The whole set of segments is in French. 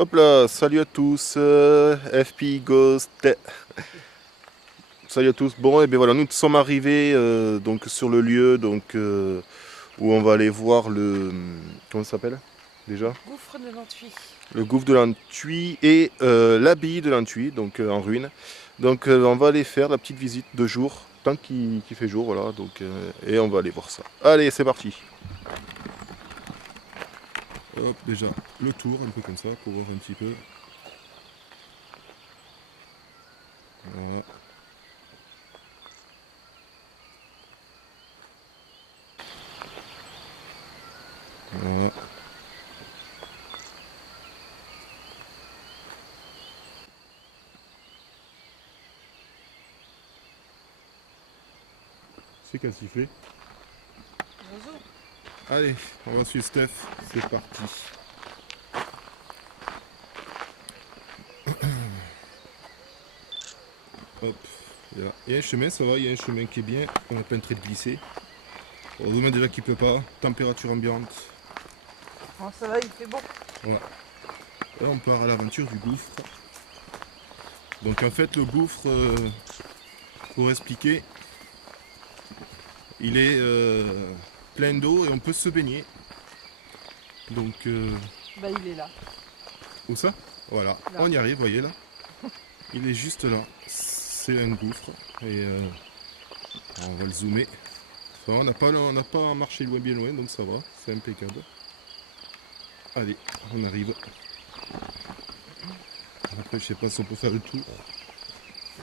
Hop là, salut à tous, FP Ghost. Salut à tous. Bon, et bien voilà, nous sommes arrivés donc sur le lieu où on va aller voir le comment ça s'appelle déjà? Gouffre de l'Antuy. Le gouffre de l'Antuy et l'abbaye de l'Antuy, donc en ruine. Donc on va aller faire la petite visite de jour, tant qu'il fait jour, voilà. Donc et on va aller voir ça. Allez, c'est parti. Hop, déjà le tour un peu comme ça pour voir un petit peu. Voilà. Voilà. C'est qu'à siffler. Oiseau. Allez, on va suivre Steph, c'est parti. Hop, il y a un chemin, ça va, il y a un chemin qui est bien, on est pas en train de glisser. Heureusement déjà qu'il pleut pas, température ambiante. Oh, ça va, il fait bon. Voilà. Là on part à l'aventure du gouffre. Donc en fait le gouffre, pour expliquer, il est plein d'eau et on peut se baigner. Donc Bah, il est là. où ça? Voilà, Là. on y arrive, voyez là. Il est juste là. C'est un gouffre. Et on va le zoomer. Ça va, on n'a pas marché loin bien loin, donc ça va, c'est impeccable. Allez, on arrive. Après, je sais pas si on peut faire le tour.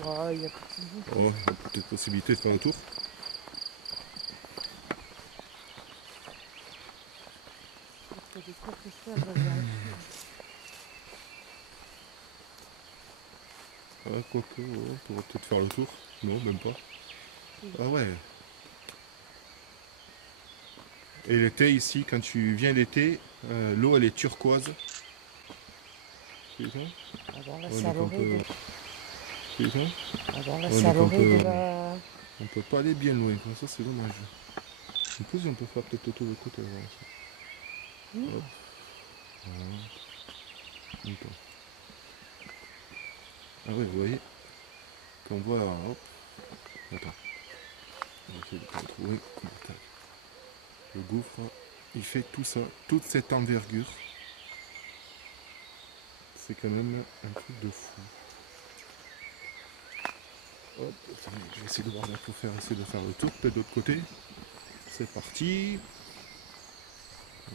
Oh, il y a petit bout. Oh, il y a peut-être possibilité de faire le tour. Il y a des trucs que je fais, je vais vérifier. Ah, quoique, ouais, on pourrait peut-être faire le tour. Non, même pas. Ah ouais. Et l'été ici, quand tu viens l'été, l'eau elle est turquoise. C'est ça? Ah bon, là, Ouais, c'est à donc on l'orée peut. de... C'est ça? Ah bon, là, Ouais, c'est à donc l'orée de la... on peut pas aller bien loin, comme ça c'est dommage. En plus on peut faire peut-être le tour de côté. Voilà. Hop. Voilà. Attends. Ah ouais, vous voyez, qu'on voit. Hop. Attends. On va essayer de le retrouver. Tac. Le gouffre, il fait tout ça, toute cette envergure. C'est quand même un truc de fou. Hop, attendez, je vais essayer de voir là pour essayer de faire le tour, peut-être de l'autre côté. C'est parti.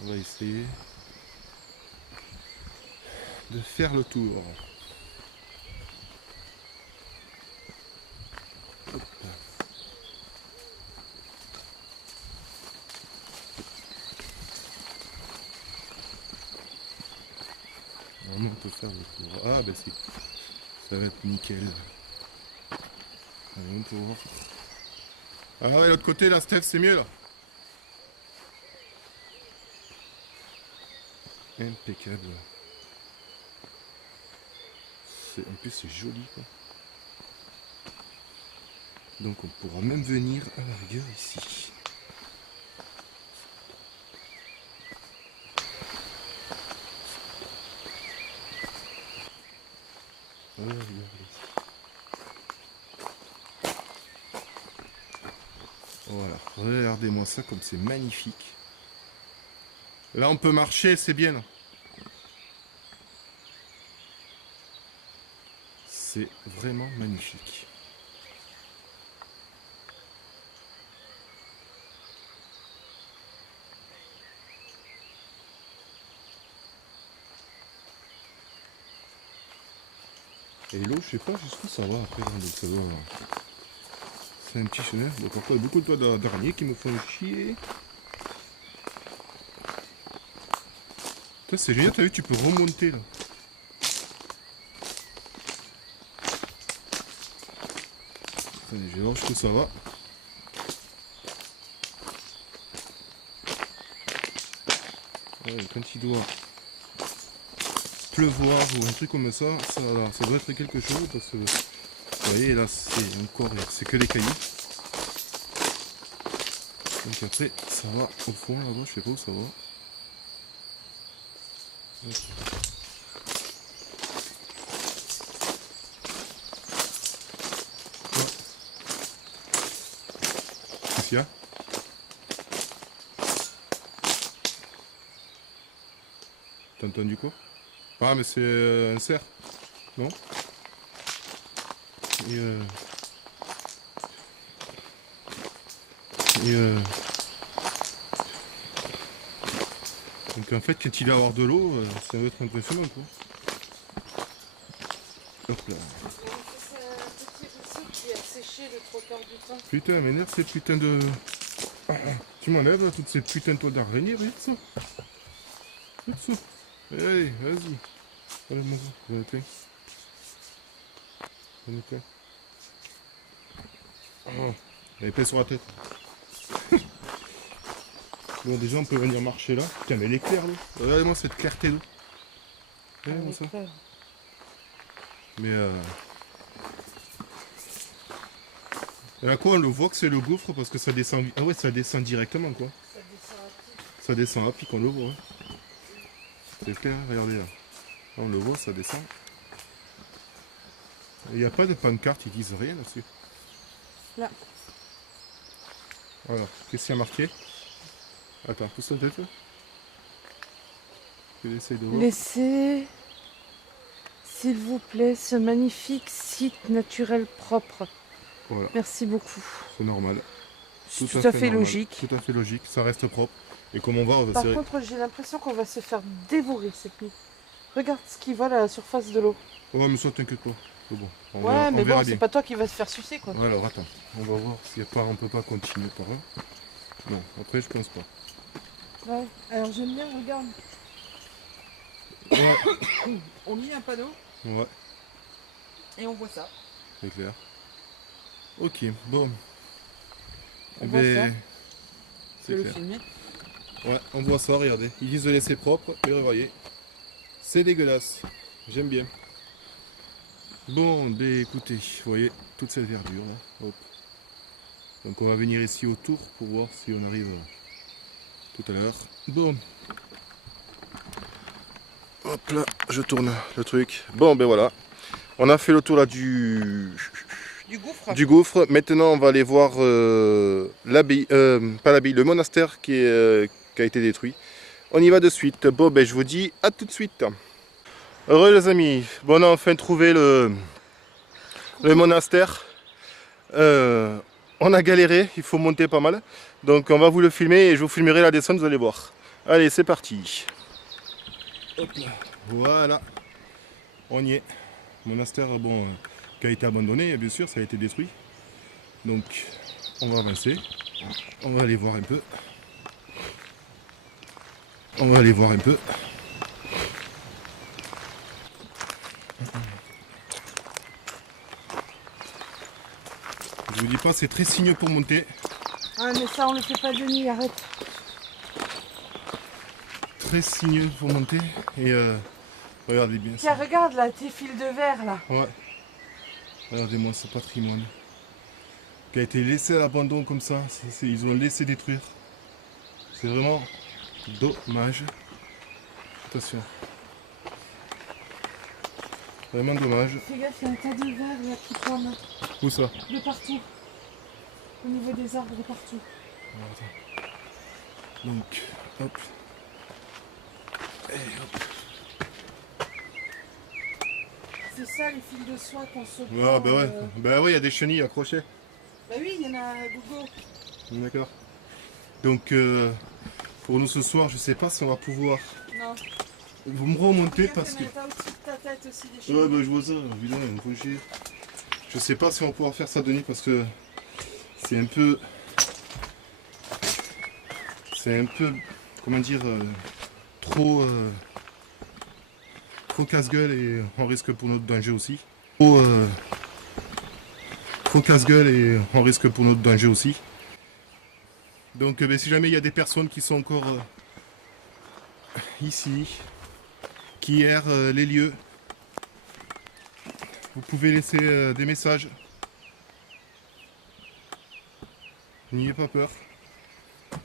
On va essayer de faire le tour. Hop. Normalement on peut faire le tour. Ah ben si, ça va être nickel. Allez, on peut voir. Ah ouais, l'autre côté là, Steph, c'est mieux là. Impeccable. En plus c'est joli quoi. Donc on pourra même venir à la rigueur ici. Ah, regardez. Voilà, regardez-moi ça comme c'est magnifique. Là on peut marcher, c'est bien là. C'est vraiment magnifique. Et l'eau, je sais pas jusqu'où ça va après. Donc ça doit. C'est un petit chemin. Donc encore beaucoup de d'araignées qui me font chier. C'est génial, t'as vu, tu peux remonter là. Attendez, je vais voir jusqu'où ça va. Ouais, quand il doit pleuvoir ou un truc comme ça doit être quelque chose parce que vous voyez là c'est encore c'est que les cailloux. Donc après ça va au fond là-bas, je sais pas où ça va. Tiens. T'as entendu quoi? Ah mais c'est un cerf. Non? Et donc en fait quand il va avoir de l'eau, ça va être impressionnant quoi. Hop là. C'est un petit ruisseau qui a séché le trois quarts du temps. Putain, m'énerve ces putains de... Tu m'enlèves là, toutes ces putains de toiles d'araignée, regarde ça. Regarde ça. Allez, vas-y. Allez, mon gars, j'en ai plein. J'en ai plein. Oh, elle est pleine sur la tête. Bon, déjà, on peut venir marcher là. Putain, mais elle est claire, là. Regardez-moi cette clarté d'eau. Regardez-moi ça. Mais et à quoi on le voit que c'est le gouffre parce que ça descend. Ah ouais, ça descend directement quoi. Ça descend à pic. Ça descend à pic, on le voit. Hein. C'est clair, regardez là. Là. On le voit, ça descend. Il n'y a pas de pancarte, ils disent rien là-dessus. Là. Alors, qu'est-ce qu'il y a marqué? Attends, pousse la tête là. Je vais essayer de voir. Laissez, s'il vous plaît, ce magnifique site naturel propre. Voilà, Merci beaucoup. c'est normal. C'est tout à fait normal. logique. Tout à fait logique, ça reste propre. Et comme on va, Par c'est... contre, j'ai l'impression qu'on va se faire dévorer cette nuit. Regarde ce qui vole à la surface de l'eau. Ouais, mais ça t'inquiète pas. C'est bon. On Ouais, mais verra bon, bien. c'est pas toi qui vas te faire sucer, quoi. Ouais, alors attends, on va voir s'il y a pas, on peut pas continuer par là. Non, après je pense pas. Ouais, alors j'aime bien, regarde. Ouais, On lit un panneau ouais, et on voit ça. c'est clair. Ok, bon. On Eh voit ben, ça. c'est Je vais le clair. filmer. Ouais, on voit ça, regardez. Ils disent de laisser propre, mais voyez, c'est dégueulasse. J'aime bien. Bon, ben écoutez, vous voyez toute cette verdure là. Hop. Donc on va venir ici autour pour voir si on arrive tout à l'heure. Bon. Hop là, je tourne le truc. Bon, ben voilà. On a fait le tour là du gouffre. Maintenant, on va aller voir l'abbaye, pas l'abbaye, le monastère qui a été détruit. On y va de suite. Bon, ben je vous dis à tout de suite. Heureux les amis. Bon, on a enfin trouvé le monastère. On a galéré, il faut monter pas mal. Donc on va vous le filmer et je vous filmerai la descente, vous allez voir. Allez, c'est parti. Hop là. Voilà. On y est. Monastère, bon, qui a été abandonné, bien sûr, ça a été détruit. Donc, on va avancer. On va aller voir un peu. On va aller voir un peu. Je vous dis pas, c'est très sinueux pour monter. Ah, mais ça, on le fait pas de nuit, arrête. Très sinueux pour monter. Et regardez bien Tiens, ça. regarde là, tes fils de verre là. Ouais. Regardez-moi ce patrimoine. Qui a été laissé à l'abandon comme ça. Ils ont laissé détruire. C'est vraiment dommage. Attention. Vraiment dommage. Fais gaffe, il y a un tas de verre là qui tourne Où ça? de partout. Au niveau des arbres de partout. Donc, hop. Et hop. C'est ça les fils de soie qu'on se prend. Ah bah ouais. Bah ouais, il y a des chenilles accrochées. Bah oui, il y en a à gogo. D'accord. Donc, pour nous ce soir, je sais pas si on va pouvoir Non. vous me remonter Regarde, parce que... il y en a au-dessus de ta tête aussi des Ouais, choses. bah je vois ça, évidemment, il me faut chier. Je sais pas si on va pouvoir faire ça de nuit parce que c'est un peu... C'est un peu, comment dire, trop casse-gueule et on risque pour notre danger aussi. Trop casse-gueule et on risque pour notre danger aussi. Donc ben, si jamais il y a des personnes qui sont encore ici, qui errent les lieux, vous pouvez laisser des messages. N'ayez pas peur. Vous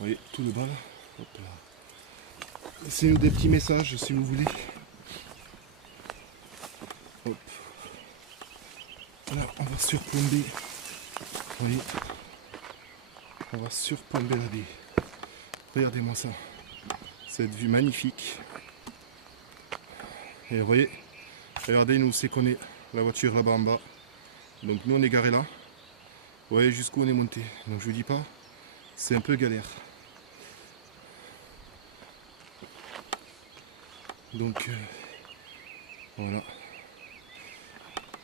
voyez, tout le bas là. Hop là. Laissez-nous des petits messages si vous voulez. Hop. Là, on va surplomber Oui. On va surplomber la baie. Regardez-moi ça. Cette vue magnifique. Et vous voyez, regardez, nous c'est qu'on est la voiture là-bas en bas. Donc nous on est garé là. Vous voyez jusqu'où on est monté. Donc je vous dis pas, c'est un peu galère. Donc voilà.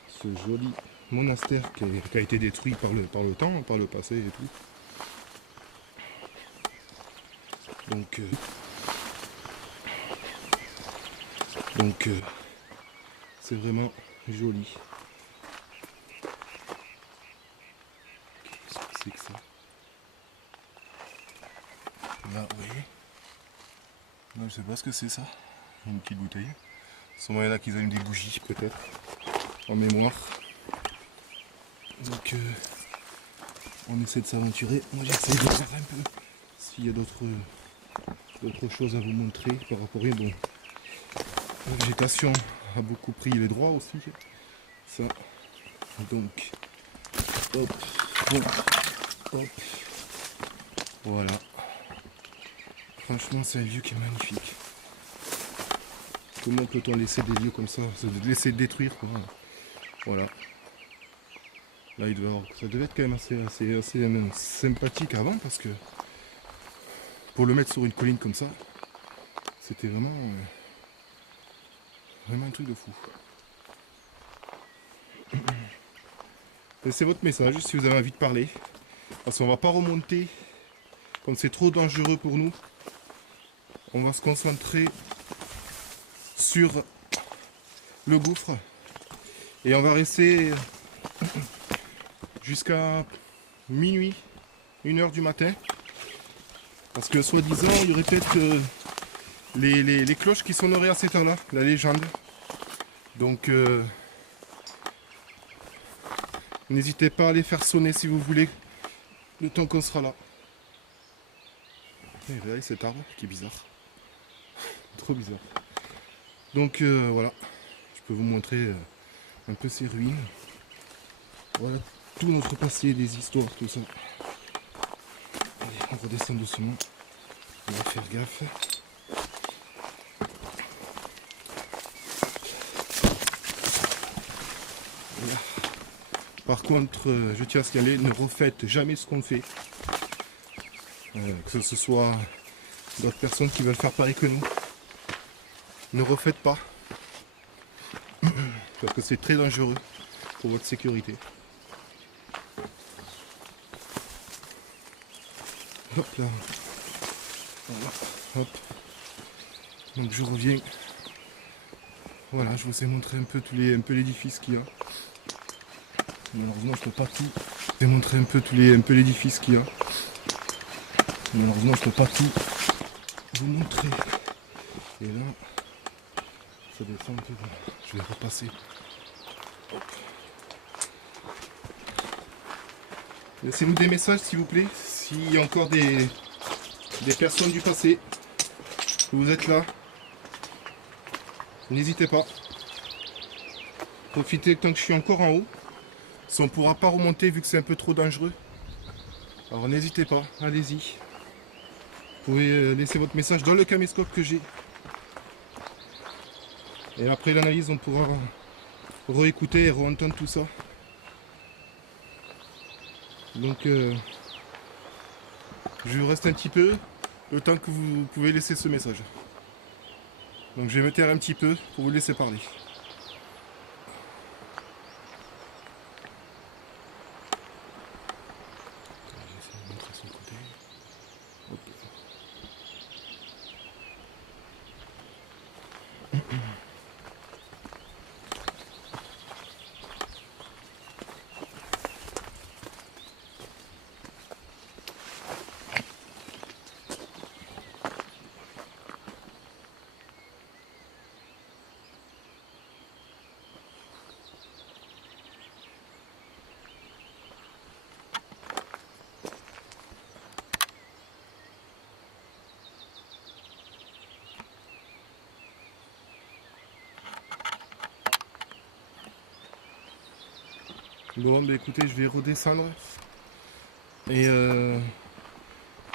Ce joli monastère qui a été détruit par le temps, par le passé et tout. Donc c'est vraiment joli. Qu'est-ce que c'est que ça? Là, vous voyez? Là, je sais pas ce que c'est ça. Une petite bouteille. Sûrement il y en a qui allument des bougies peut-être. En mémoire. Donc on essaie de s'aventurer. Moi j'essaie de voir un peu s'il y a d'autres choses à vous montrer par rapport à bon. La végétation a beaucoup pris les droits aussi. Ça. Donc. Hop. Hop. Hop. Voilà. Franchement c'est un lieu qui est magnifique. Comment peut-on laisser des lieux comme ça, se laisser détruire quoi. Voilà. Là ça devait être quand même assez sympathique avant parce que pour le mettre sur une colline comme ça, c'était vraiment un truc de fou. Laissez votre message si vous avez envie de parler. Parce qu'on va pas remonter, comme c'est trop dangereux pour nous. On va se concentrer sur le gouffre. Et on va rester jusqu'à minuit, 1h du matin. Parce que soi-disant, il y aurait peut-être les cloches qui sonneraient à cette heure-là, la légende. Donc, n'hésitez pas à les faire sonner si vous voulez, le temps qu'on sera là. Et regardez cet arbre qui est bizarre. Trop bizarre. Donc voilà, je peux vous montrer un peu ces ruines. Voilà tout notre passé, des histoires, tout ça. Allez, on redescend doucement. On va faire gaffe. Voilà. Par contre, je tiens à signaler, ne refaites jamais ce qu'on fait. Que ce soit d'autres personnes qui veulent faire pareil que nous. Ne refaites pas. Parce que c'est très dangereux pour votre sécurité. Hop là. Voilà. Hop. Donc je reviens. Voilà, je vous ai montré un peu l'édifice qu'il y a. Malheureusement je peux pas tout. Je vous ai montré un peu l'édifice qu'il y a. Malheureusement je peux pas tout vous montrer. Et là, ça descend un peu. Je vais repasser. Hop. Laissez-nous des messages s'il vous plaît. S'il y a encore des personnes du passé, vous êtes là, n'hésitez pas. Profitez tant que je suis encore en haut. Si on ne pourra pas remonter vu que c'est un peu trop dangereux. Alors n'hésitez pas, allez-y. Vous pouvez laisser votre message dans le caméscope que j'ai. Et après l'analyse, on pourra réécouter et re-entendre tout ça. Donc je vous reste un petit peu, le temps que vous pouvez laisser ce message. Donc je vais me taire un petit peu pour vous laisser parler. Bon, bah écoutez, je vais redescendre Et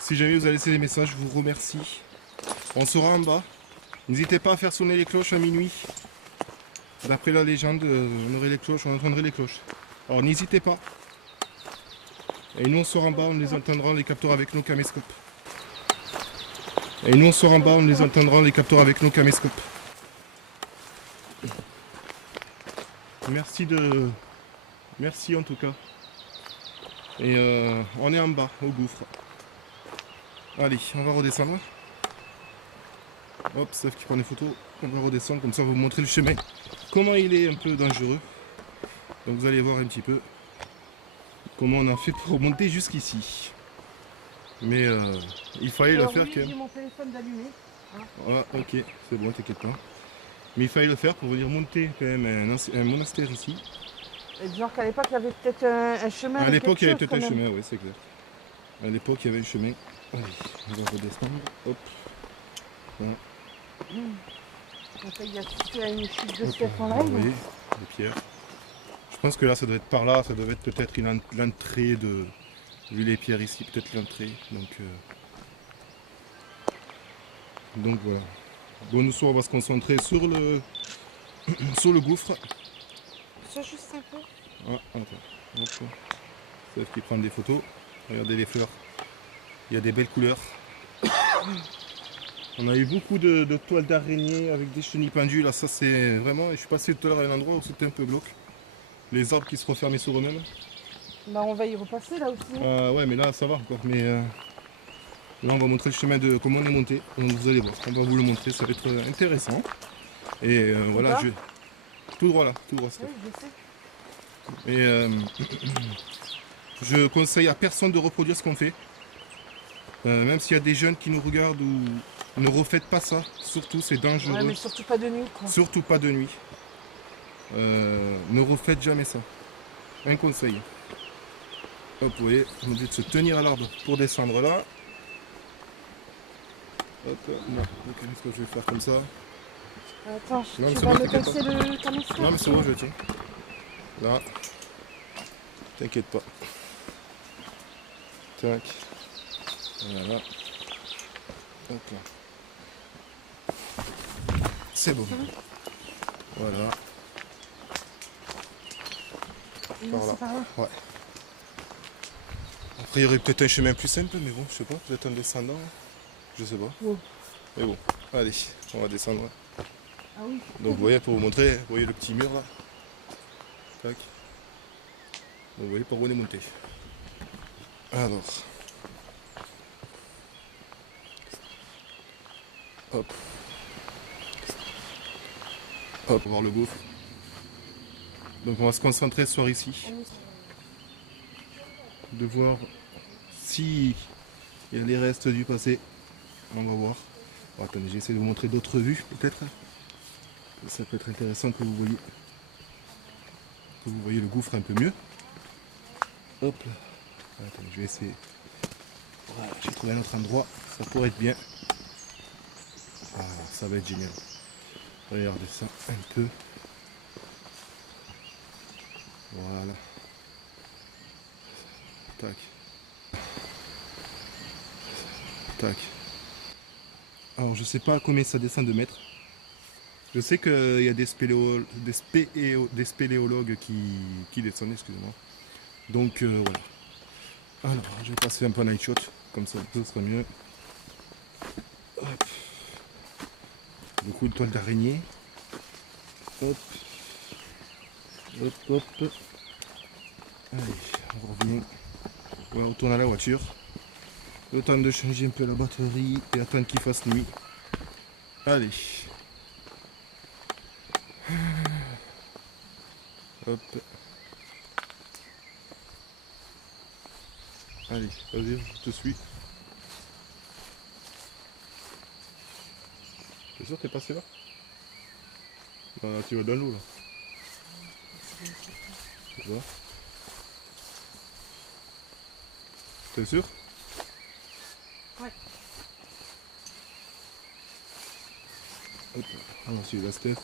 si jamais vous avez laissé des messages, je vous remercie. On sera en bas. N'hésitez pas à faire sonner les cloches à minuit. D'après la légende, on aurait les cloches, on entendrait les cloches. Alors n'hésitez pas. Et nous on sera en bas, on les entendra, les capteurs avec nos caméscopes. Et nous on sera en bas, on les entendra, les capteurs avec nos caméscopes. Merci en tout cas. Et on est en bas, au gouffre. Allez, on va redescendre. Hop, Steph qui prend des photos. On va redescendre, comme ça on va vous montrer le chemin. Comment il est un peu dangereux. Donc vous allez voir un petit peu comment on a fait pour monter jusqu'ici. Mais il fallait le faire oui, quand même. j'ai mon téléphone d'allumé. Ah ok, c'est bon, t'inquiète pas. Mais il fallait le faire pour venir monter quand même un monastère ici. Et genre qu'à l'époque, il y avait peut-être un chemin. À l'époque, il y avait quelque peut-être un chose, quand même. chemin, oui, c'est clair. À l'époque, il y avait un chemin. Allez, on va redescendre. Hop. Voilà. Donc là, il y a toute une chute de Hop, step en vous live. voyez, les pierres. Je pense que là, ça doit être par là. Ça doit être peut-être l'entrée de... Vu les pierres ici, peut-être l'entrée. Donc voilà. Bon, nous on va se concentrer sur le, sur le gouffre. Ça, juste un peu. Ah, attends. Hop. Steph qui prend des photos. Regardez les fleurs. Il y a des belles couleurs. On a eu beaucoup de toiles d'araignée avec des chenilles pendues. Là, ça c'est vraiment... Je suis passé tout à l'heure à un endroit où c'était un peu glauque. Les arbres qui se refermaient sur eux-mêmes. Bah, on va y repasser là aussi. Ouais, mais là, ça va encore. Mais là, on va montrer le chemin de comment on est monté. Donc vous allez voir. On va vous le montrer. Ça va être intéressant. Et voilà, tout droit là. Tout droit, Steph. Oui, je sais. Et je conseille à personne de reproduire ce qu'on fait. Même s'il y a des jeunes qui nous regardent ou ne refaites pas ça. Surtout, c'est dangereux. Ouais, mais surtout pas de nuit, quoi. Surtout pas de nuit. Ne refaites jamais ça. Un conseil. Hop, vous voyez, on est obligé de se tenir à l'arbre pour descendre là. Hop, non, ok, est-ce que je vais faire comme ça? Attends, Non, mais tu c'est vas bon, me t'inquiète casser le caméscope. Non, mais c'est bon, je le tiens. Là. T'inquiète pas. Tac. Voilà. Hop là. C'est bon. Voilà. Non, Par là. c'est par là. Ouais. Après, il y aurait peut-être un chemin plus simple, mais bon, je sais pas, peut-être un descendant. Je sais pas. Oh. Mais bon, allez, on va descendre. Ah oui. Donc vous voyez, pour vous montrer, vous voyez le petit mur là. Tac. Donc, vous voyez par où on est monté. Alors. Hop. Hop, on va voir le gouffre. Donc on va se concentrer ce soir ici. De voir si il y a les restes du passé. On va voir. Bon, attendez, j'essaie de vous montrer d'autres vues peut-être. Ça peut être intéressant que vous voyez le gouffre un peu mieux. Hop là. Attendez, je vais essayer. Voilà, j'ai trouvé un autre endroit. Ça pourrait être bien. Ah, ça va être génial. Regardez ça un peu. Voilà. Tac. Tac. Alors je sais pas à combien ça descend de mètres. Je sais qu'il y a des spéléologues qui descendent, excusez-moi. Donc voilà. Alors je vais passer un peu en night shot, comme ça ce sera mieux. Hop. Beaucoup de toiles d'araignée. Hop. Hop, hop. Allez, on revient. Voilà, on retourne à la voiture. Le temps de changer un peu la batterie et attendre qu'il fasse nuit. Allez. Hop. Allez, vas-y, je te suis. T'es sûr que t'es passé là? Non, tu vas dans l'eau là. Tu vois? T'es sûr? Ouais. Hop, on va suivre la Steph.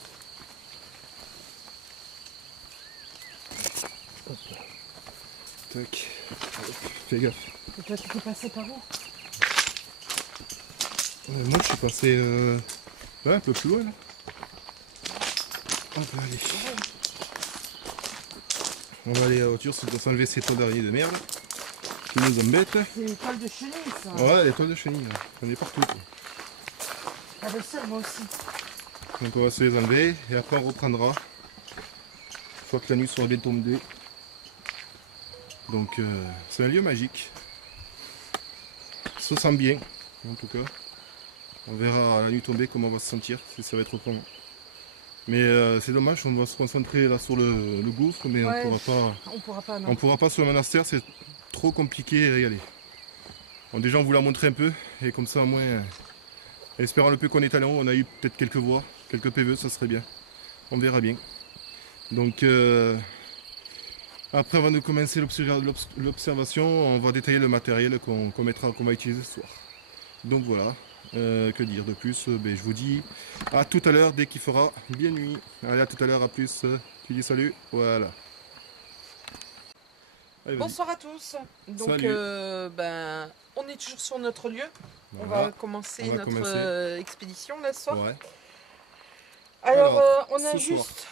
Hop. Tac. Hop. Fais gaffe. Et toi, tu t'es passé par où? Moi, je suis passé ouais, un peu plus loin là. Hop là, allez. On va aller à la voiture, c'est pour s'enlever ces toits d'araignée de merde qui nous embêtent. C'est une toile de chenille, ça. Ouais, les toiles de chenille, là. On est partout. Quoi. Ah ben ça, moi aussi. Donc on va se les enlever et après on reprendra. Une fois que la nuit sera bien tombée. Donc c'est un lieu magique. Ça se sent bien, en tout cas. On verra à la nuit tombée comment on va se sentir, si ça va être autrement. Mais c'est dommage, on va se concentrer là sur le gouffre, mais Ouais. on On pourra pas, non. on pourra pas sur le monastère, c'est trop compliqué à y aller. Bon, déjà on vous l'a montré un peu, et comme ça au moins, espérant le peu qu'on est allé en haut, on a eu peut-être quelques voix, quelques PV, ça serait bien. On verra bien. Donc après avant de commencer l'observation, on va détailler le matériel qu'on va utiliser ce soir. Donc voilà, que dire de plus, ben, je vous dis à tout à l'heure dès qu'il fera bien nuit. Allez, à tout à l'heure, à plus. Tu dis salut, voilà. Allez, vas-y. Bonsoir à tous. Donc, Salut. on est toujours sur notre lieu. On Voilà. va commencer On va notre commencer. expédition là ce soir. Ouais. Alors, Alors, on a ce juste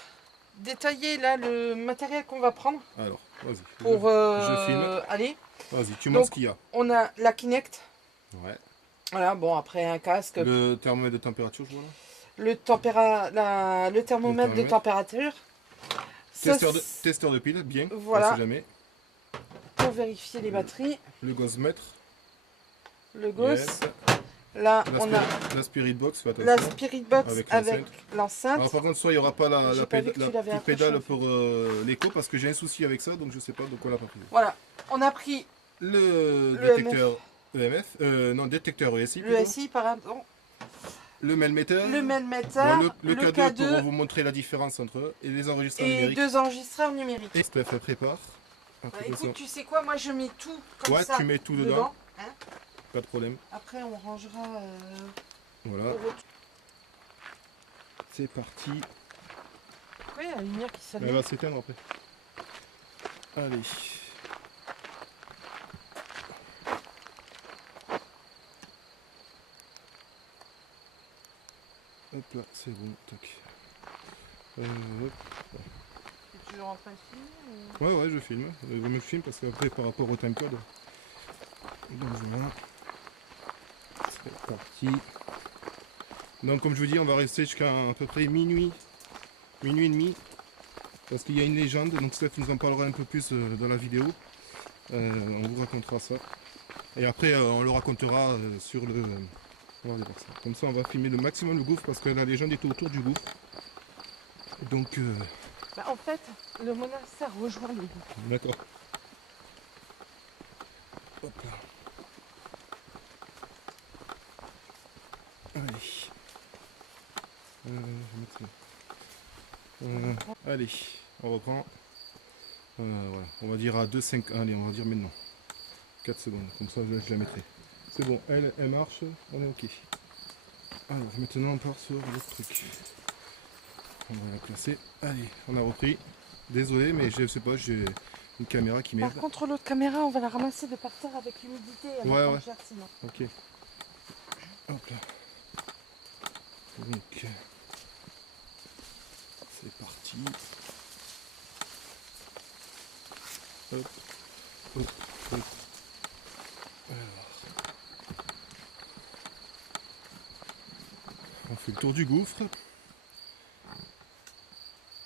détaillé là le matériel qu'on va prendre Alors, vas-y. pour je filme. aller. Vas-y, tu montres Donc, ce qu'il y a. on a la Kinect. Ouais. Voilà, bon, après un casque, Le thermomètre de température, je vois là. le thermomètre de température. Ça, Testeur de pile, bien. Voilà. On sait jamais. pour vérifier les batteries. Le gaussmètre. Le gosse. Yes. Là, on a La spirit box, fais la attention. Spirit Box Avec avec l'enceinte. Alors par contre, soit il n'y aura pas la J'ai pas vu que tu l'avais petite accroché, pédale en fait. pour l'écho parce que j'ai un souci avec ça, donc je sais pas de quoi l'a pas pris. Voilà, on a pris Le Le détecteur EMF, non, détecteur ESI le plutôt. SI, pardon, Le melmeter. le Melmeter, Bon, le le K2 pour K2 vous montrer la différence entre eux et les enregistreurs et numériques. 2 enregistreurs numériques. Et Steph prépare. Bah, écoute, tu sais quoi, moi je mets tout comme Ouais, ça tu mets tout dedans. hein. Pas de problème. Après, on rangera Voilà, au retour. c'est parti. Pourquoi il y a la lumière qui Elle s'allume? va s'éteindre après. Allez. Hop là, c'est bon, tac. Hop. C'est toujours en train de filmer Ouais, je filme. Je me filme parce qu'après, par rapport au timecode. Donc voilà. C'est parti. Donc, comme je vous dis, on va rester jusqu'à à peu près minuit. Minuit et demi. Parce qu'il y a une légende. Donc, Steph nous en parlera un peu plus dans la vidéo. On vous racontera ça. Et après, on le racontera sur le. On va aller voir ça. Comme ça, on va filmer le maximum le gouffre parce que la légende est autour du gouffre. Donc, Bah, en fait, le monastère rejoint le groupe. d'accord. Hop là. Allez. Je vais mettre ça. Allez, on reprend. Voilà. On va dire à 2,5. Allez, on va dire maintenant. 4 secondes. Comme ça, je la mettrai. C'est bon, elle marche. On est ok. Alors, maintenant, on part sur le truc. On va la placer. Allez, on a repris. Désolé, mais je sais pas, j'ai une caméra qui Par m'aide. contre, l'autre caméra, on va la ramasser de par terre avec l'humidité. Elle va prendre cher, sinon. Ok. Hop là. Donc, c'est parti. Hop, hop, hop. Alors. On fait le tour du gouffre.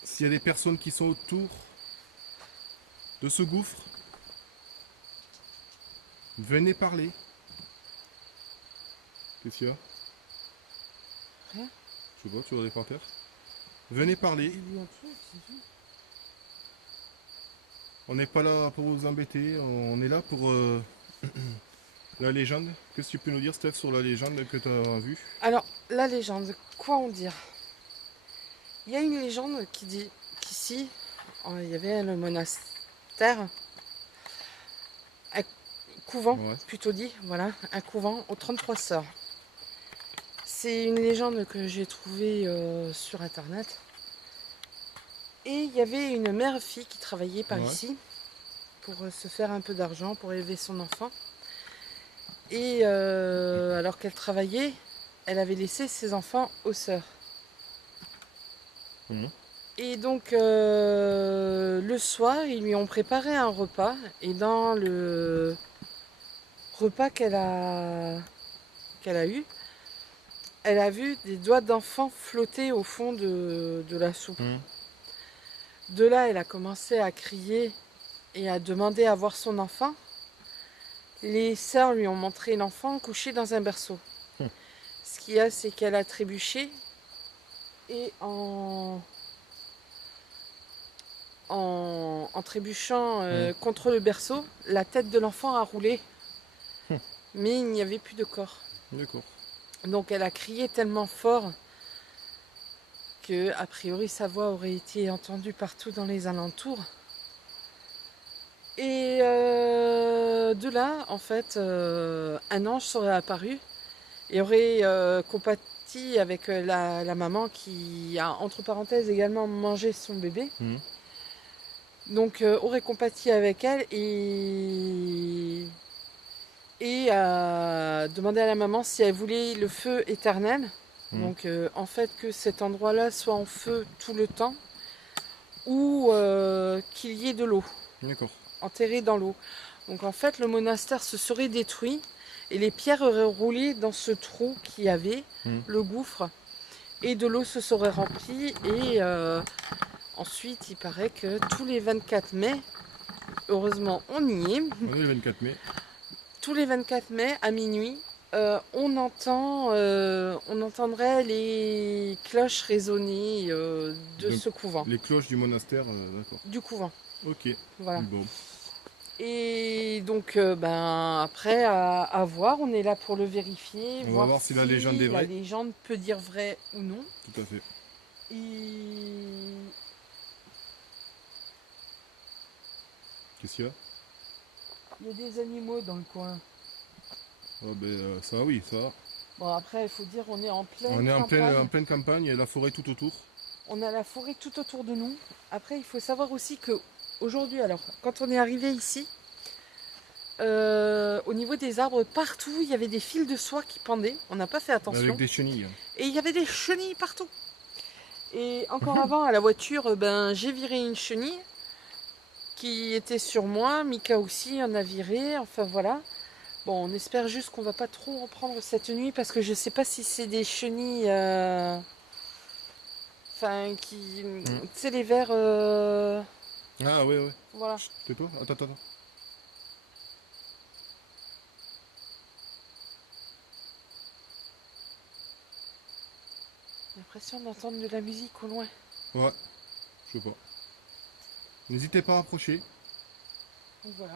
S'il y a des personnes qui sont autour de ce gouffre, venez parler. Qu'est-ce qu'il y a? Rien. Je sais pas, tu regardes par terre. Venez parler. J'ai vu un truc, c'est tout. On n'est pas là pour vous embêter, on est là pour la légende. Qu'est-ce que tu peux nous dire, Steph, sur la légende que tu as vue? Alors, la légende, quoi en dire? Il y a une légende qui dit qu'ici, il y avait le monastère, un couvent, Ouais. plutôt dit, voilà, un couvent aux 33 sœurs. C'est une légende que j'ai trouvée sur internet. Et il y avait une mère-fille qui travaillait par Ouais. ici pour se faire un peu d'argent, pour élever son enfant. Et alors qu'elle travaillait, elle avait laissé ses enfants aux sœurs. Mhm. Et donc le soir, ils lui ont préparé un repas. Et dans le repas qu'elle a eu, elle a vu des doigts d'enfant flotter au fond de la soupe. Mhm. De là, elle a commencé à crier et à demander à voir son enfant. Les sœurs lui ont montré l'enfant couché dans un berceau. Mhm. Ce qu'il y a, c'est qu'elle a trébuché et en trébuchant contre le berceau, la tête de l'enfant a roulé, Mhm. mais il n'y avait plus de corps. D'accord. Donc elle a crié tellement fort que, a priori, sa voix aurait été entendue partout dans les alentours. Et de là, en fait, un ange serait apparu et aurait compati avec la maman qui a, entre parenthèses, également mangé son bébé. Mhm. Donc, aurait compati avec elle et a demandé à la maman si elle voulait le feu éternel. Mhm. Donc, en fait, que cet endroit-là soit en feu tout le temps ou qu'il y ait de l'eau, D'accord. enterré dans l'eau. Donc, en fait, le monastère se serait détruit et les pierres auraient roulé dans ce trou qu'il y avait, Mhm. le gouffre, et de l'eau se serait remplie. Et ensuite, il paraît que tous les 24 mai, heureusement, on y est. On est le 24 mai. Tous les 24 mai à minuit, on entendrait les cloches résonner de Donc, ce couvent, les cloches du monastère, d'accord. du couvent. Ok. Voilà. Bon. Et donc, après, à voir, on est là pour le vérifier, On va voir si la légende est la vraie. légende peut dire vrai ou non. Tout à fait. Et Qu'est-ce qu'il y a? il y a des animaux dans le coin. Ah ben, ça oui, ça. Bon, après, il faut dire, on est en pleine On est campagne. en pleine campagne, il y a la forêt tout autour. On a la forêt tout autour de nous. Après, il faut savoir aussi que aujourd'hui, alors, quand on est arrivé ici, au niveau des arbres, partout, il y avait des fils de soie qui pendaient. On n'a pas fait attention. Avec des chenilles. Et il y avait des chenilles partout. Et encore avant, à la voiture, j'ai viré une chenille qui était sur moi. Mika aussi en a viré. Enfin, voilà. Bon, on espère juste qu'on va pas trop en prendre cette nuit parce que je sais pas si c'est des chenilles... Enfin, qui... Tu sais, les vers... Ah ouais, ouais. Voilà. Tais-toi. Attends, attends. J'ai l'impression d'entendre de la musique au loin. Ouais. Je sais pas. N'hésitez pas à approcher. Donc voilà.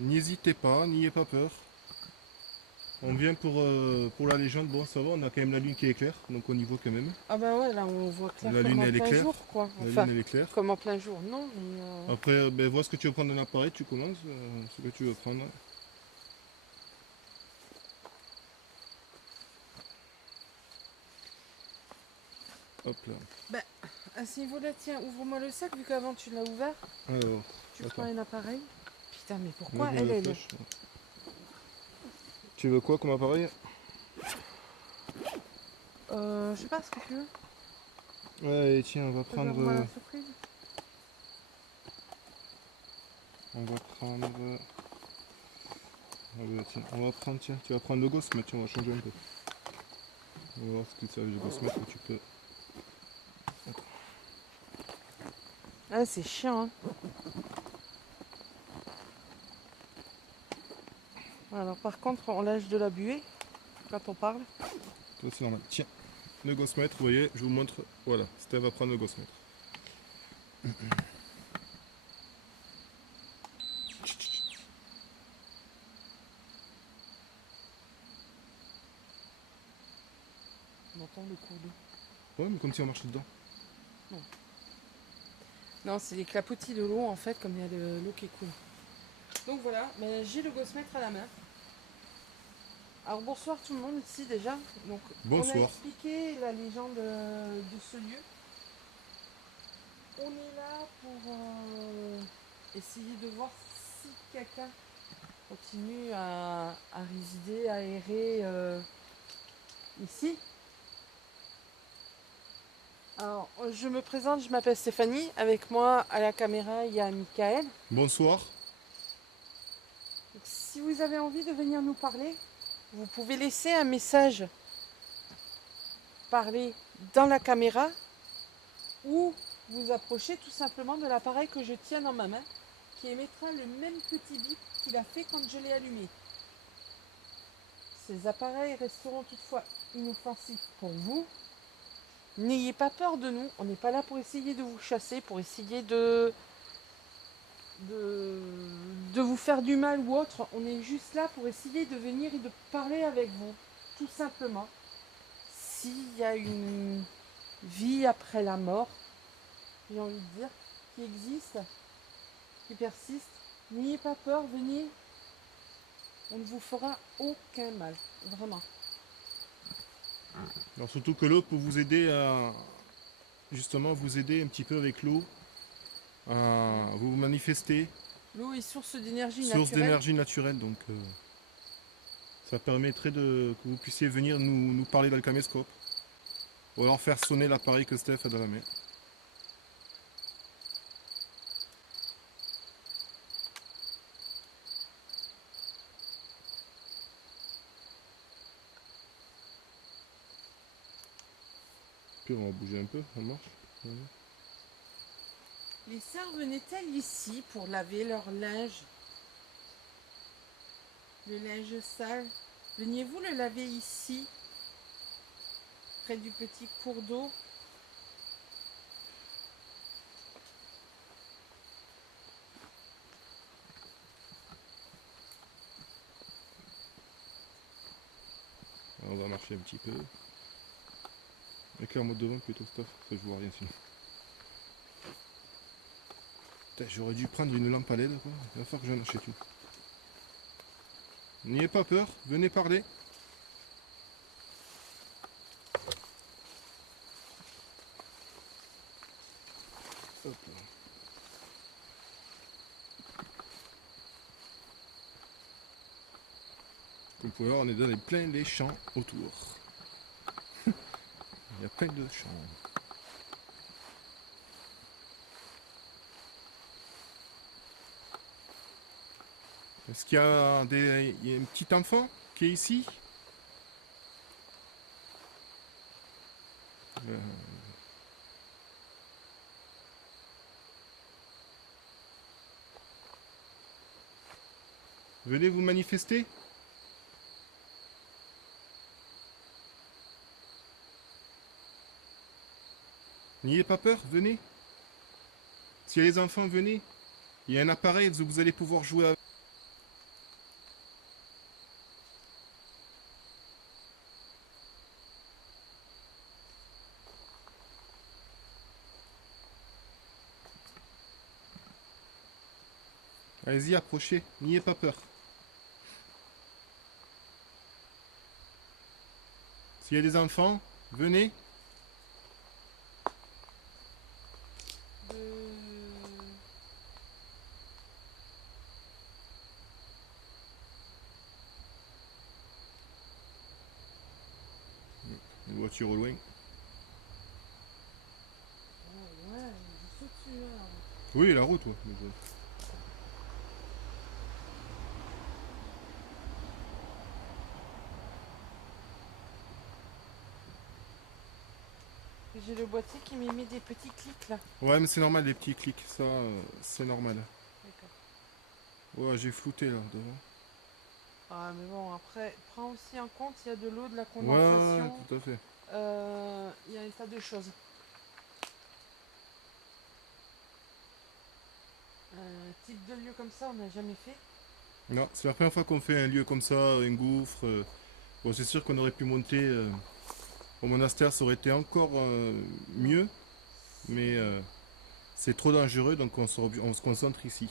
N'hésitez pas, n'ayez pas peur. On vient pour la légende. Bon, ça va, on a quand même la lune qui est claire, donc on y voit quand même. Ah bah ouais, là on voit clair La comme lune, en elle est plein claire. jour, quoi. La Enfin, lune, elle est claire. comme en plein jour, non, mais... Après, ben, vois ce que tu veux prendre un appareil, tu commences, ce que tu veux prendre. Hop là. Bah, à ce niveau-là, tiens, ouvre-moi le sac, vu qu'avant tu l'as ouvert. Alors, Tu attends. prends un appareil. Putain, mais pourquoi Moi, je elle, mets la elle est... flèche. Tu veux quoi comme appareil? Je sais pas ce que tu veux. Ouais, et tiens, on va prendre. Réserve-moi la surprise. On va prendre. Ah bah, tiens, on va prendre, tiens, tu vas prendre le gosse, mais tiens, on va changer un peu. On va voir ce que ça veut le gosse mettre, tu peux. Ah, c'est chiant, hein. Alors par contre, on lâche de la buée quand on parle. Toi, c'est normal. Tiens, le gosse mètre, vous voyez, je vous montre. Voilà, Steve va prendre le gosse mètre. On entend le cours d'eau. Ouais, mais comme si on marchait dedans. Non, c'est les clapotis de l'eau en fait, comme il y a de l'eau qui coule. Donc voilà, mais j'ai le gosse-mètre à la main. Alors bonsoir tout le monde ici déjà. Donc, on a Bonsoir. expliqué la légende de ce lieu. On est là pour essayer de voir si quelqu'un continuent à résider, à errer ici. Alors, je me présente, je m'appelle Stéphanie. Avec moi à la caméra, il y a Michael. Bonsoir. Donc, si vous avez envie de venir nous parler, vous pouvez laisser un message parler dans la caméra ou vous approcher tout simplement de l'appareil que je tiens dans ma main qui émettra le même petit bip qu'il a fait quand je l'ai allumé. Ces appareils resteront toutefois inoffensifs pour vous. N'ayez pas peur de nous, on n'est pas là pour essayer de vous chasser, pour essayer de vous faire du mal ou autre. On est juste là pour essayer de venir et de parler avec vous, tout simplement. S'il y a une vie après la mort, j'ai envie de dire, qui existe, qui persiste, n'ayez pas peur, venez. On ne vous fera aucun mal, vraiment. Alors surtout que l'eau peut vous aider à justement vous aider un petit peu avec l'eau à vous manifester, L'eau est source d'énergie source naturelle. d'énergie naturelle, donc ça permettrait que vous puissiez venir nous parler dans le caméscope. Ou alors faire sonner l'appareil que Steph a dans la main. Puis on va bouger un peu, ça marche. Voilà. Les sœurs venaient-elles ici pour laver leur linge? Le linge sale. Veniez-vous le laver ici, près du petit cours d'eau? Alors, on va marcher un petit peu. Éclaire-moi devant plutôt, Steph, ça je vois rien sinon. Putain, j'aurais dû prendre une lampe à LED, quoi. Il va falloir que j'en achète une. N'ayez pas peur, venez parler. Hop là. Comme vous pouvez voir, on est dans plein les champs autour. Il y a plein de champs. Est-ce qu'il y a il y a un petit enfant qui est ici? Euh, Venez vous manifester? N'ayez pas peur, venez. S'il y a les enfants, venez. Il y a un appareil, vous allez pouvoir jouer avec. Allez-y, approchez, n'ayez pas peur. S'il y a des enfants, venez. Une voiture au loin. Oh, ouais, je saute dessus, là. Oui, la route, ouais. J'ai le boîtier qui m'émet des petits clics là. Ouais, mais c'est normal, les petits clics, ça, c'est normal. D'accord. Ouais, j'ai flouté là, devant. Ah, mais bon, après, prends aussi en compte, il y a de l'eau, de la Ouais, condensation. tout à fait. Il y a un tas de choses. Un type de lieu comme ça, on n'a jamais fait. Non, c'est la première fois qu'on fait un lieu comme ça, un gouffre. Bon, c'est sûr qu'on aurait pu monter au monastère, ça aurait été encore mieux, mais c'est trop dangereux, donc on se concentre ici.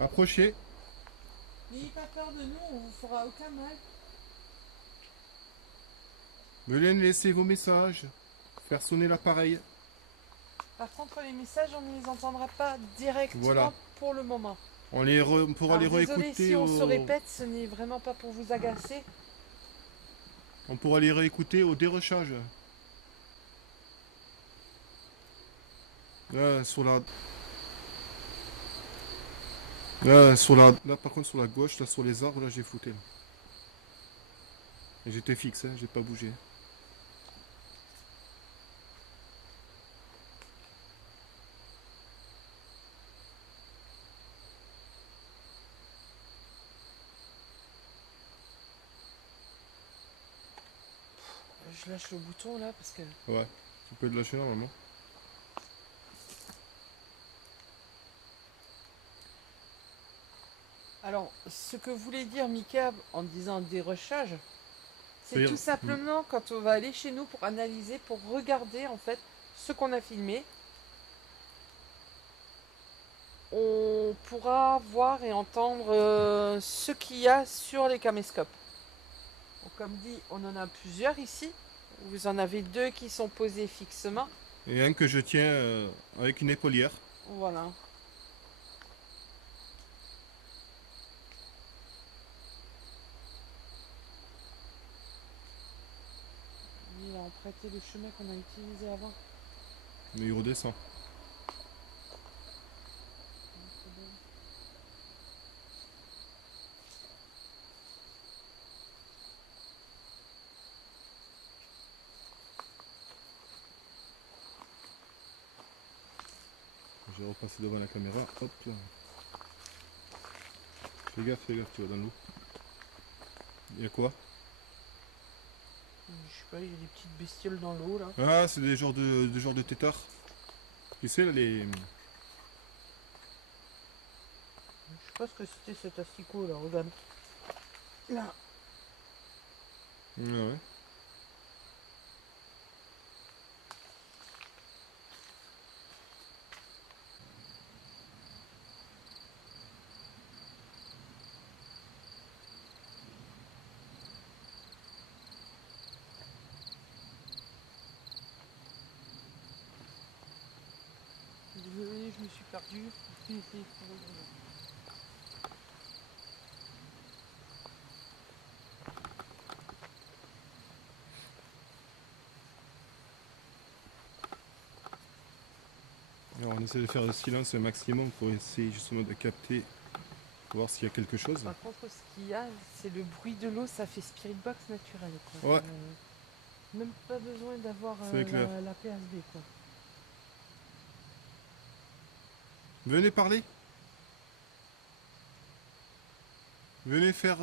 Approchez. N'ayez pas peur de nous, on vous fera aucun mal. Veuillez laisser vos messages. Faire sonner l'appareil. Par contre, les messages, on ne les entendra pas directement Voilà. pour le moment. On pourra les Alors, désolé réécouter si on se répète, ce n'est vraiment pas pour vous agacer. On pourra les réécouter au dérochage. Là, là, par contre, sur la gauche, là, sur les arbres, là, j'ai flouté. Là. Et j'étais fixe, hein, j'ai pas bougé. Je lâche le bouton là parce que... Ouais, tu peux le lâcher normalement. Alors, ce que voulait dire Mika en disant dérochage, c'est C'est-à-dire- tout simplement quand on va aller chez nous pour analyser, pour regarder en fait ce qu'on a filmé, on pourra voir et entendre ce qu'il y a sur les caméscopes. Donc, comme dit, on en a plusieurs ici. Vous en avez deux qui sont posés fixement. Et un que je tiens avec une épaulière. Voilà. Il va emprunter le chemin qu'on a utilisé avant. Mais il redescend. Je vais repasser devant la caméra. Hop là. Fais gaffe, tu vas dans l'eau. Il y a quoi? Je sais pas, il y a des petites bestioles dans l'eau là. Ah, c'est des genres de têtards. Tu sais, là, les... Je sais pas ce que c'était cet asticot là, regarde. Là. Ouais, ouais. Désolé, je me suis perdu. Je vais essayer de trouver le- Alors, on essaie de faire le silence un maximum pour essayer justement de capter, voir s'il y a quelque chose. Par contre, ce qu'il y a, c'est le bruit de l'eau, ça fait spirit box naturel. Quoi. Ouais. Même pas besoin d'avoir C'est clair. la PSB quoi. Venez parler. Venez faire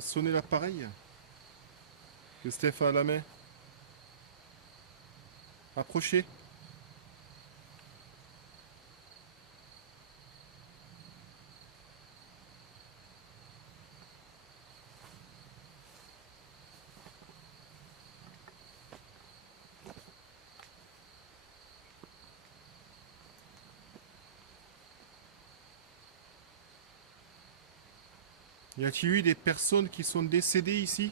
sonner l'appareil. Que Steph a à la main. Approchez. Y a-t-il eu des personnes qui sont décédées ici?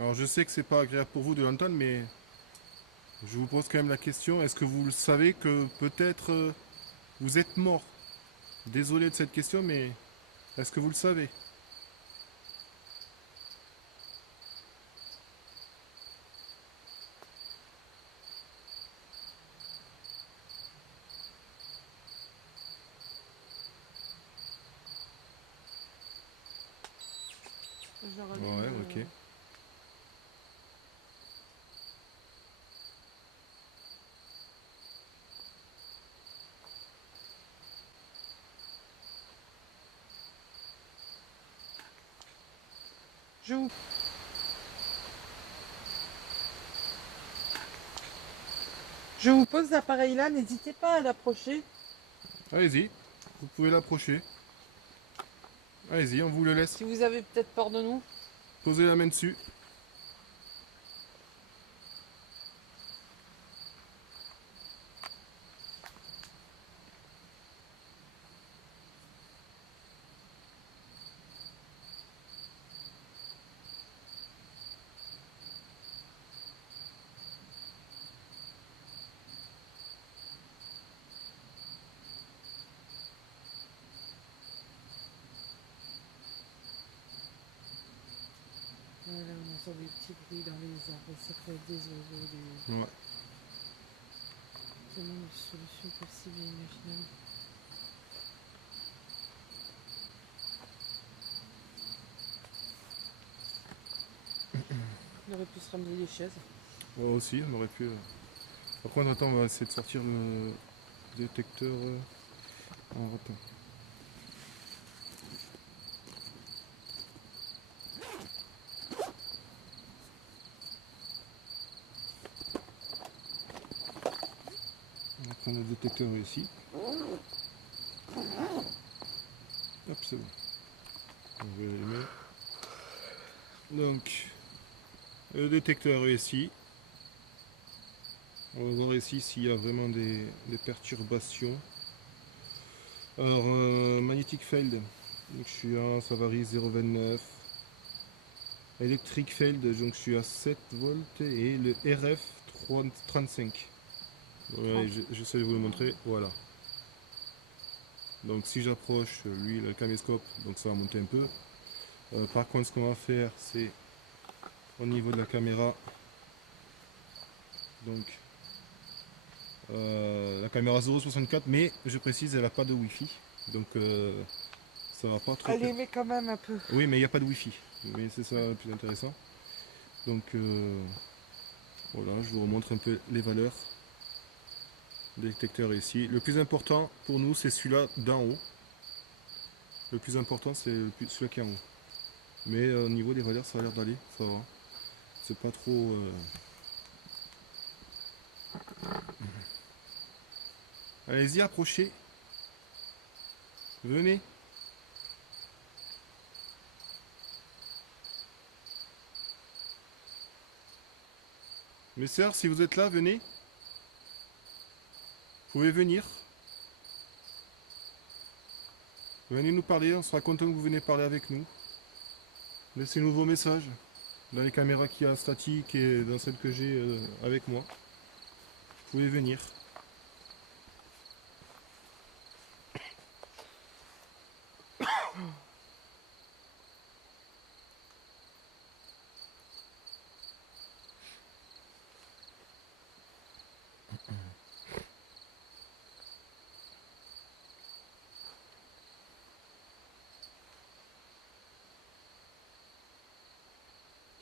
Alors je sais que c'est pas agréable pour vous de l'entendre, mais je vous pose quand même la question. Est-ce que vous le savez que peut-être vous êtes mort? Désolé de cette question, mais est-ce que vous le savez? Ouais, ok. Je vous... Je vous pose l'appareil là, n'hésitez pas à l'approcher. Allez-y, vous pouvez l'approcher. Allez-y, on vous le laisse. Si vous avez peut-être peur de nous. Posez la main dessus. des petits bruits dans les arbres, ça fait des oiseaux, des... Ouais. tellement de solutions possibles et imaginables. On aurait pu se ramener des chaises. Moi aussi, on aurait pu. Par contre, attends, on va essayer de sortir le détecteur. En attends. On va prendre le détecteur ici. Hop, c'est bon. On va l'allumer. Donc, le détecteur est ici. On va voir ici s'il y a vraiment des perturbations. Alors, magnetic field, donc je suis à, ça varie 0,29. Electric field, donc je suis à 7 volts. Et le RF 35. Ouais, j'essaie de vous le montrer, voilà. Donc si j'approche, lui, le caméscope, donc ça va monter un peu. Par contre, ce qu'on va faire, c'est au niveau de la caméra. Donc, la caméra 0,64, mais je précise, elle n'a pas de Wi-Fi. Donc, ça va pas trop. Elle émet quand même un peu. Oui, mais il n'y a pas de Wi-Fi. Mais c'est ça le plus intéressant. Donc, voilà, je vous remontre un peu les valeurs. Le détecteur est ici. Le plus important pour nous, c'est celui-là d'en haut. Le plus important, c'est celui-là qui est en haut. Mais au niveau des valeurs, ça a l'air d'aller, ça va. C'est pas trop... Allez-y, approchez. Venez. Mes sœurs, si vous êtes là, venez. Vous pouvez venir. Venez nous parler, on sera content que vous venez parler avec nous. Laissez-nous vos messages dans les caméras qu'il y a statiques et dans celles que j'ai avec moi. Vous pouvez venir.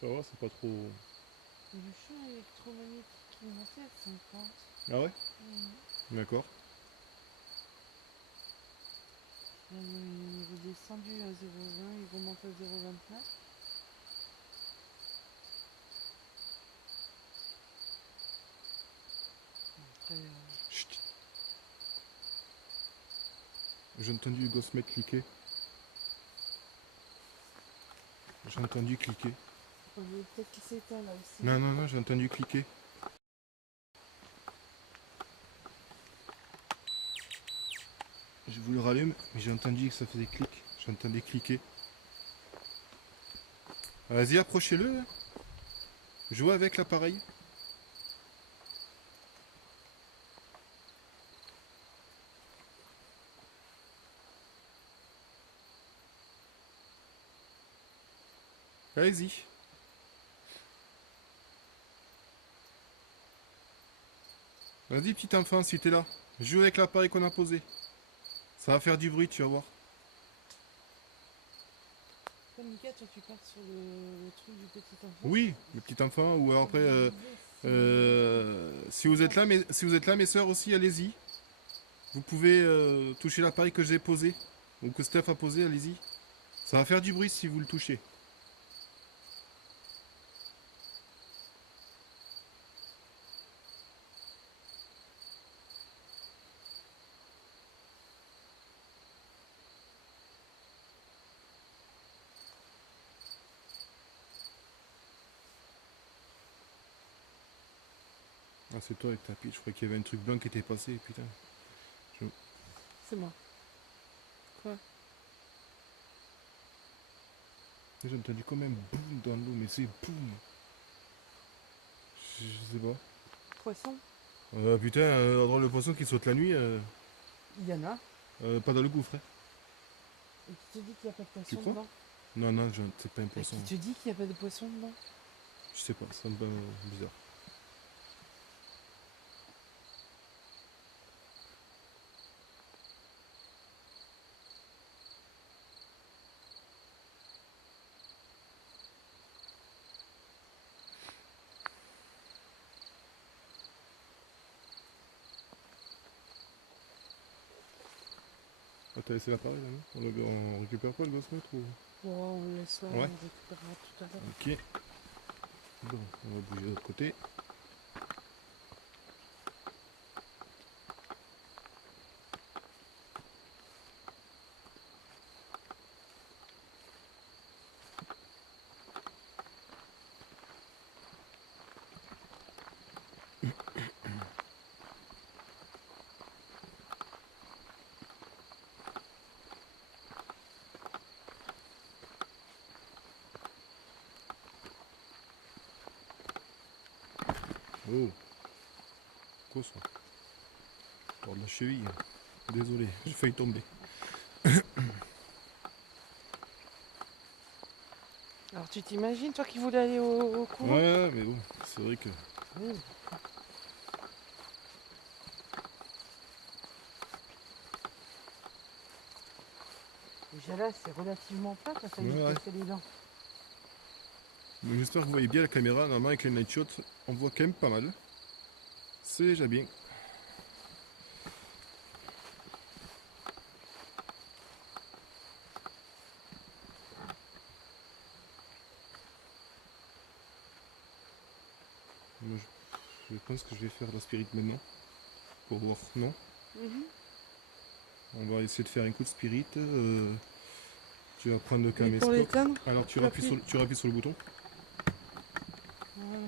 Ça va, c'est pas trop... Le champ électromagnétique qui est monté à 50. Ah ouais? D'accord. Il est descendu à 0,20, il remonte à 0,29. Après, Chut. J'ai entendu Ghostmate cliquer. J'ai entendu cliquer. peut-être qu'il s'éteint là aussi. Non, non, non, j'ai entendu cliquer. Je vous le rallume, mais j'ai entendu que ça faisait clic. J'entendais cliquer. Vas-y, approchez-le. Jouez avec l'appareil. Allez-y. Vas-y, petit enfant, si t'es là. Joue avec l'appareil qu'on a posé. Ça va faire du bruit, tu vas voir. Comme Mika, toi tu pars sur le truc du petit enfant. Oui, le petit enfant, ou alors après... si vous êtes là, mes soeurs aussi, allez-y. Vous pouvez toucher l'appareil que j'ai posé, ou que Steph a posé, allez-y. Ça va faire du bruit si vous le touchez. Ah, c'est toi avec ta pile, je croyais qu'il y avait un truc blanc qui était passé, putain. C'est moi. Quoi? J'ai entendu quand même boum dans l'eau, mais c'est boum. Je sais pas. Poisson? Putain, le poisson qui saute la nuit, Il y en a. pas dans le gouffre. Hein. Et qui te dit qu'il n'y a pas de Tu poisson crois? dedans? Non, non, c'est pas un Et poisson. qui te dit qu'il n'y a pas de poisson dedans? Je sais pas, ça me paraît bizarre. Ah, t'as laissé l'appareil là, non on récupère pas le gosse-mètre ou... Bon, on laisse là, Ouais. on récupérera tout à l'heure. Ok. Bon, on va bouger de l'autre côté. Oh, quoi ça? Bord de la cheville. Désolé, j'ai failli tomber. Alors tu t'imagines, toi qui voulais aller au couvent? Ouais, mais bon, c'est vrai que... Oui. Déjà là, c'est relativement plat, t'as failli Ouais. casser les dents. Mais j'espère que vous voyez bien la caméra. Normalement, avec les night shots, on voit quand même pas mal. C'est déjà bien. Moi, je pense que je vais faire la spirit maintenant. Pour voir. Non? Mhm. On va essayer de faire un coup de spirit. Tu vas prendre le Et pour caméscope. l'éteindre, Alors tu appuies sur le bouton. voilà.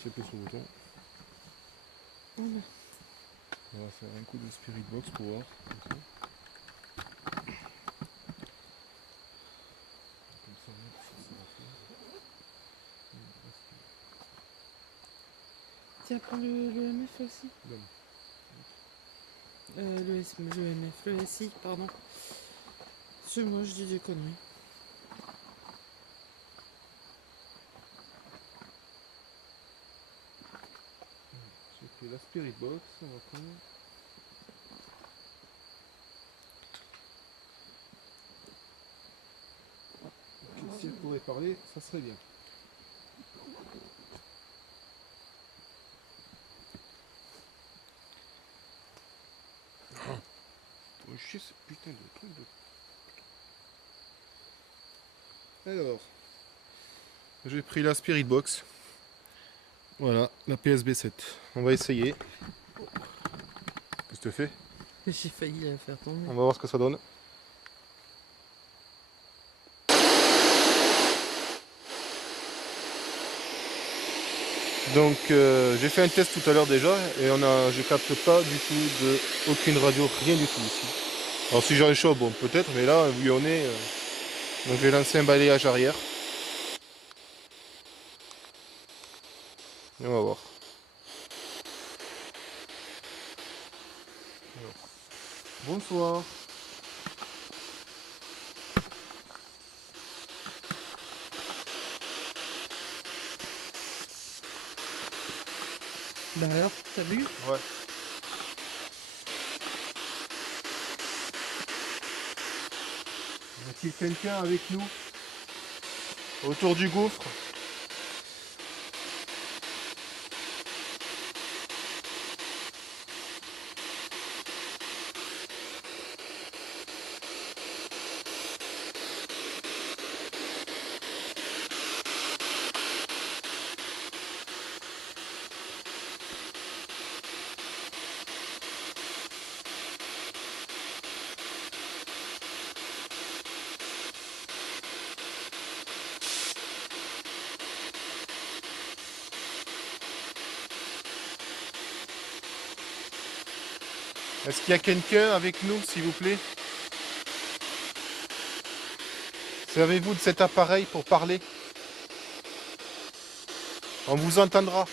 Tu appuies sur le bouton. Voilà. On va faire un coup de spirit box pour voir. Comme ça. Comme ça, ça va faire. Tiens, prends le MF aussi. Donne. Le MF, le SI, pardon. C'est moi, je dis des conneries. J'ai pris la spirit box. On va prendre. Ok, si elle pourrait parler, ça serait bien. Oh, chier ce putain de truc de... Alors, j'ai pris la Spirit Box. Voilà, la PSB 7. On va essayer. Qu'est-ce que tu fais? J'ai failli la faire tomber. On va voir ce que ça donne. Donc j'ai fait un test tout à l'heure déjà et je capte pas du tout aucune radio, rien du tout ici. Alors si j'ai un chaud, bon peut-être, mais là vu on est, donc j'ai lancé un balayage arrière. Et on va voir. Alors, bonsoir. Bah alors, t'as vu? Ouais. Y a-t-il quelqu'un avec nous autour du gouffre? Est-ce qu'il y a quelqu'un avec nous, s'il vous plaît? Servez-vous de cet appareil pour parler? On vous entendra.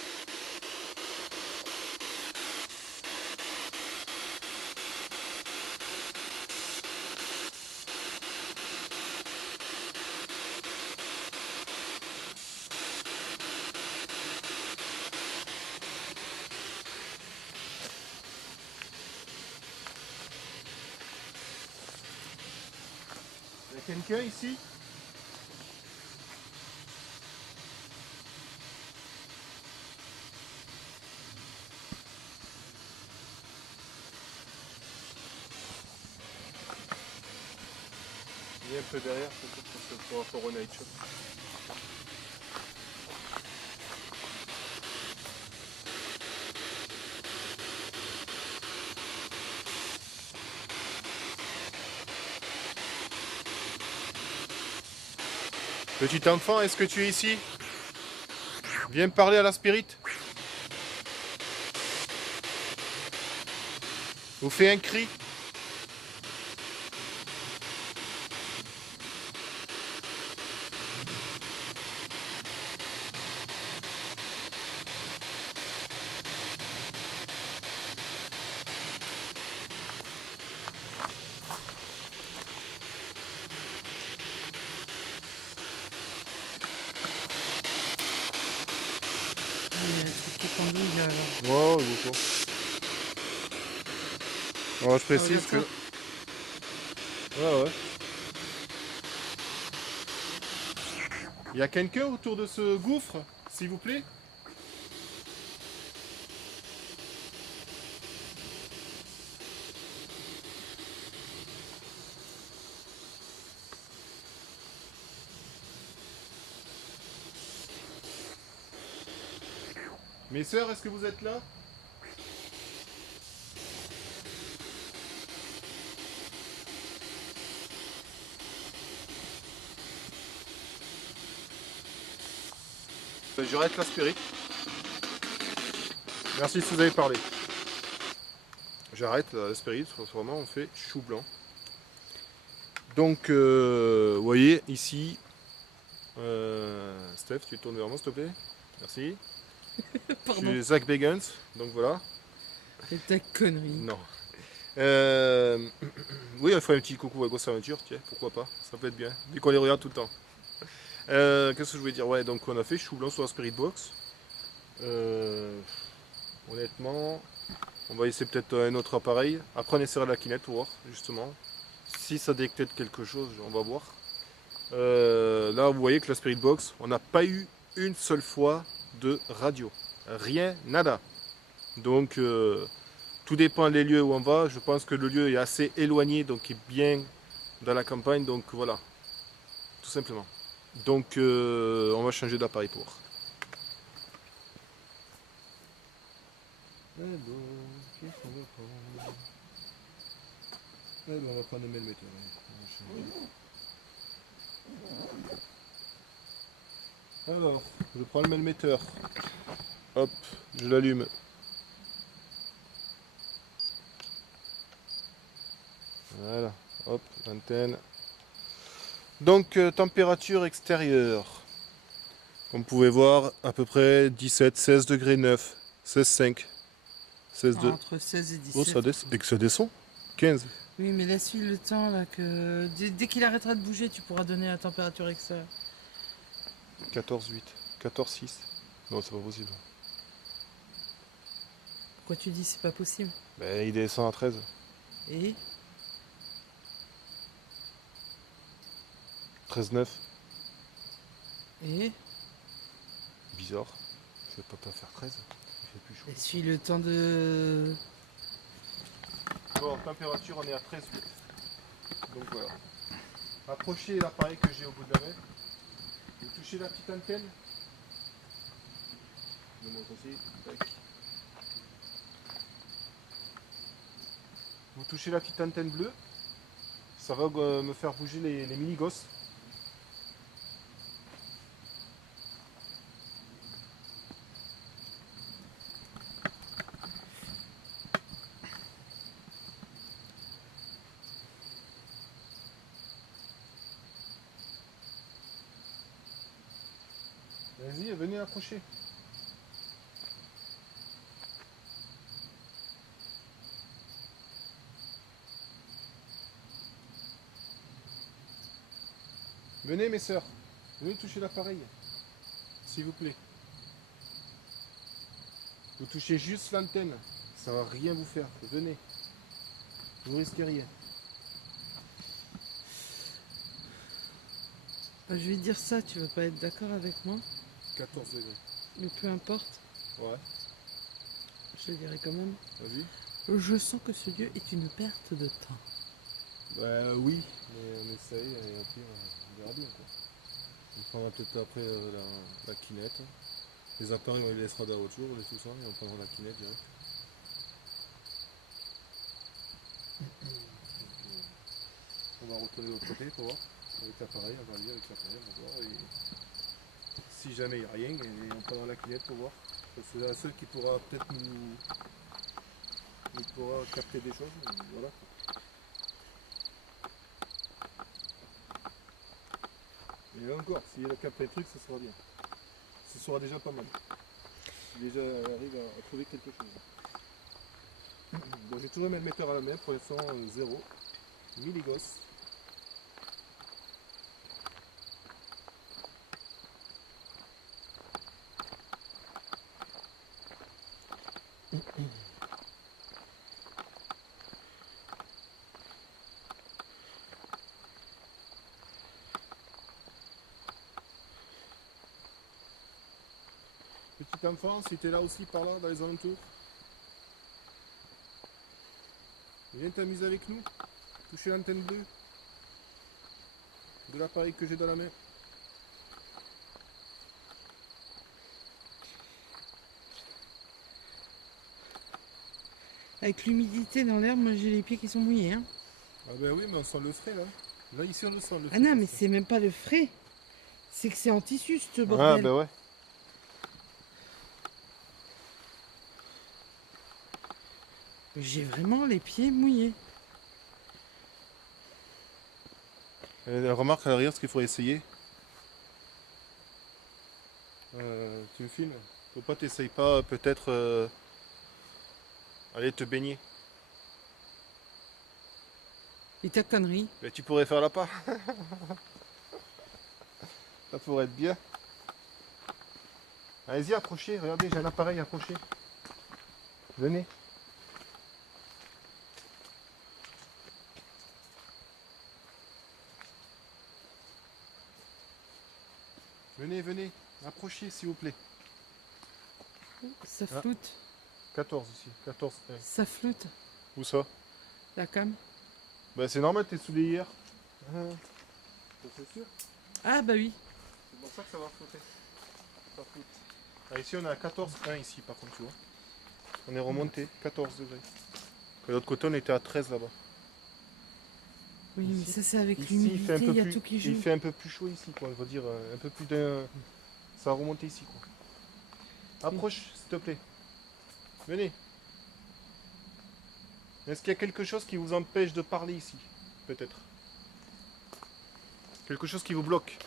Quelqu'un ici? Il est un peu derrière, peut-être pour rapport au night shot. Petit enfant, est-ce que tu es ici? Viens me parler à la spirit. Vous faites un cri. Il y a un truc qui est tendu là. Oh, bonjour. Alors, je précise que... d'accord. Ouais, ouais. Il y a quelqu'un autour de ce gouffre, s'il vous plaît? Mes sœurs, est-ce que vous êtes là? J'arrête la spirit. Merci si vous avez parlé. J'arrête la spirit, vraiment on fait chou blanc. Donc, vous voyez ici, Steph, tu tournes vers moi s'il te plaît. Merci. Je Pardon. suis Zach Bagans, donc voilà. C'est ta connerie. Non. Oui, il faut un petit coucou à Grosse Aventure, tiens, pourquoi pas, ça peut être bien, dès qu'on les regarde tout le temps. Qu'est-ce que je voulais dire? Ouais, donc on a fait chou blanc sur la Spirit Box. Honnêtement, on va essayer peut-être un autre appareil. Après on essaiera la Kinect pour voir, justement. Si ça détecte quelque chose, on va voir. Là, vous voyez que la Spirit Box, on n'a pas eu une seule fois de radio. Rien, nada. Donc, tout dépend des lieux où on va. Je pense que le lieu est assez éloigné, donc il est bien dans la campagne. Donc voilà, tout simplement. Donc, on va changer d'appareil pour voir. On va prendre le même méthode. Alors, je prends le melmetteur. Hop, je l'allume. Voilà, hop, l'antenne. Donc, température extérieure. Comme vous pouvez voir, à peu près 17, 16 degrés 9, 16,5. 16 de... Entre 16 et 17. Oh, et que ça descend 15. Oui, mais laisse-lui le temps là que. Dès qu'il arrêtera de bouger, tu pourras donner la température extérieure. 14,8. 14,6. Non, c'est pas possible. Pourquoi tu dis c'est pas possible? Ben, il descend à 13. Et 13,9. Et Bizarre. Je vais pas faire 13. Il fait plus chaud. laisse-lui le temps de. Bon, température, on est à 13,8. Donc voilà. Approchez l'appareil que j'ai au bout de la main. Vous touchez la petite antenne. Je montre aussi. Tac. Vous touchez la petite antenne bleue. Ça va me faire bouger les mini-gosses. Vas-y, venez approcher. Venez mes sœurs, venez toucher l'appareil, s'il vous plaît. Vous touchez juste l'antenne, ça va rien vous faire, venez. Vous risquez rien. Je vais dire ça, tu vas pas être d'accord avec moi, 14 degrés. mais peu importe, Ouais, je te dirai quand même. t'as vu? Je sens que ce lieu est une perte de temps. Bah oui, mais on essaye et au pire, on verra bien quoi. On prendra peut-être après la kinette. Les appareils, on les laissera d'un autre jour, et tout ça, et on prendra la kinette direct. On va retourner de l'autre côté pour voir. Avec l'appareil, on va aller avec l'appareil, on va voir. Et si jamais il n'y a rien, et on prendra la kinette pour voir. Parce que c'est la seule qui pourra peut-être nous pourra capter des choses. Voilà. Et là encore, si elle a capté le truc, ce sera bien. Ce sera déjà pas mal. Si déjà elle arrive à trouver quelque chose. Donc j'ai toujours le même metteur à la main, pour l'instant 0. Miligos. Petit enfant, si t'es là aussi par là, dans les alentours, viens t'amuser avec nous. Toucher l'antenne bleue de l'appareil que j'ai dans la main. Avec l'humidité dans l'air, moi j'ai les pieds qui sont mouillés. Hein. Ah ben oui, mais on sent le frais là. Là ici on le sent le frais. Ah non, mais c'est même pas le frais. C'est que c'est en tissu ce Ah bordel. ben ouais. J'ai vraiment les pieds mouillés. Remarque à l'arrière ce qu'il faudrait essayer. Tu me filmes? Pourquoi t'essayes pas peut-être aller te baigner? Et ta connerie. Mais tu pourrais faire la part. Ça pourrait être bien. Allez-y, approchez. Regardez, j'ai un appareil, approchez. Venez. Venez, venez. Approchez, s'il vous plaît. Ça Ah. floute. 14 ici. 14. Ça floute. Où ça? La cam. Bah c'est normal, t'es saoulé hier. C'est sûr? Ah bah oui. C'est pour ça que ça va flotter. Ça flotte. Ah, ici on est à 14,1 ici par contre, tu vois. On est remonté, 14 degrés. De l'autre côté on était à 13 là-bas. Oui, mais ça c'est avec Ici il fait un l'humidité, peu il y a plus, tout qui joue. il fait un peu plus chaud ici quoi, on va dire un peu plus d'un. Ça a remonté ici quoi. Approche s'il te plaît. Venez. Est-ce qu'il y a quelque chose qui vous empêche de parler ici? Peut-être. Quelque chose qui vous bloque?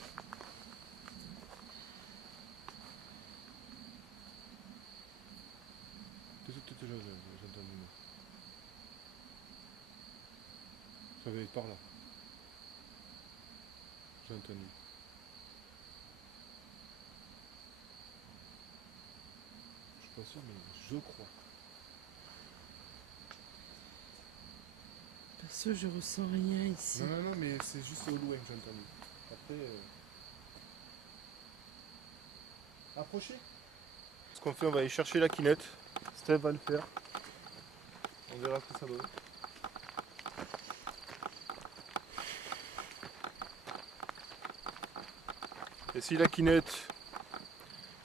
J'ai entendu. Ça va être par là. J'ai entendu. Je suis pas sûr, mais je crois. Perso, je ressens rien ici. Non, mais c'est juste au loin que j'ai entendu. Après. Approchez. Ce qu'on fait, on va aller chercher la kinette. Steph va le faire. On verra ce que ça donne. Et si la kinette